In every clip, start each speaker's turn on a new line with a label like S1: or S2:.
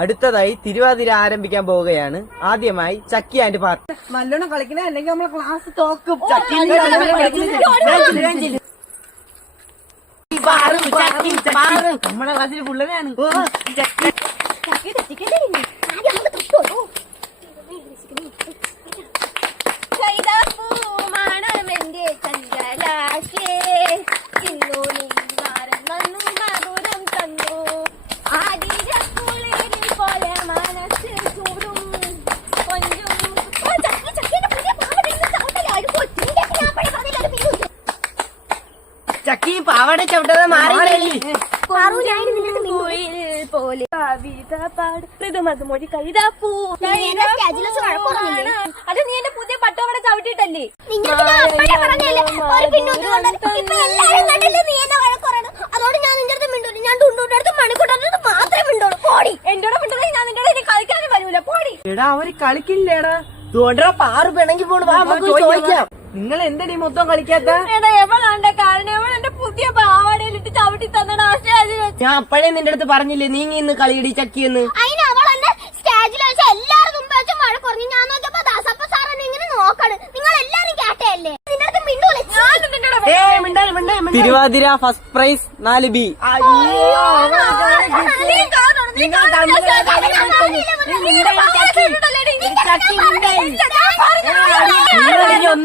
S1: അടുത്തതായി തിരുവാതിര ആരംഭിക്കാൻ പോവുകയാണ്. ആദ്യമായി ചക്കി ആൻഡ് പാർട്ടി
S2: നല്ലോണം കളിക്കണേ അല്ലെങ്കിൽ നമ്മളെ ക്ലാസ് തോക്കും. നമ്മുടെ ക്ലാസ്സിൽ പിള്ളേരാണ്
S3: ചക്കി പാവട
S2: ചവിട്ടത് മാറി
S3: പോലെ കവിത പാട് മൃദുമധുമൊഴി കൈതാപ്പൂ അത് നീ എന്റെ പുതിയ പട്ടോടെ ചവിട്ടിട്ടല്ലേ അതോട് ഞാൻ നിന്റെ അടുത്ത് മിണ്ടൂല. ഞാൻ തുണ്ടൂടെ അടുത്ത് മാത്രമേ മിണ്ടോളൂ പോടി. എന്റെ കൂടെ മിണ്ടത് ഞാൻ നിന്റെ അടുത്ത് കളിക്കാനും വരൂല. പോടി.
S2: എടാ അവർ കളിക്കില്ലേടാ? തോണ്ടറ പാറ് പിണങ്ങി പോണു. വാ, നമുക്ക് ചോദിക്കാം. നിങ്ങൾ എന്തടി മൊത്തം കളിക്കാത്ത?
S3: എടാ
S2: ഞാൻ അപ്പോഴേ നിന്റെ അടുത്ത് പറഞ്ഞില്ലേ നീങ്ങി ഇന്ന് കളിയിടി ചക്കി എന്ന്
S3: അതിന് അവൾ എന്നെ സ്റ്റേജിൽ വെച്ച് എല്ലാവരും മുമ്പ് വെച്ച് മഴ കുറഞ്ഞു ഞാൻ നോക്കിയപ്പോ ദാസപ്പ സാർ എന്നെ ഇങ്ങനെ നോക്കണ് നിങ്ങൾ എല്ലാരും നിന്റെ അടുത്ത് മിണ്ടൂല
S1: തിരുവാതിര ഫസ്റ്റ് പ്രൈസ് നാല് ബി
S2: നിങ്ങളെനിക്ക്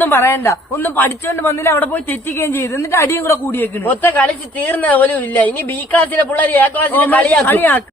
S2: ഒന്നും പറയണ്ട. ഒന്നും പഠിച്ചോണ്ട് വന്നില്ല അവിടെ പോയി തെറ്റിക്കുകയും ചെയ്തു. എന്നിട്ട് അടിയും കൂടെ കൂടിയേക്കുന്നു
S4: ഒത്ത കളിച്ച് തീർന്ന പോലും ഇല്ല. ഇനി ബി ക്ലാസ്സിലെ പിള്ളേർ എ ക്ലാസ്സിലെ
S2: കളിയാക്കും.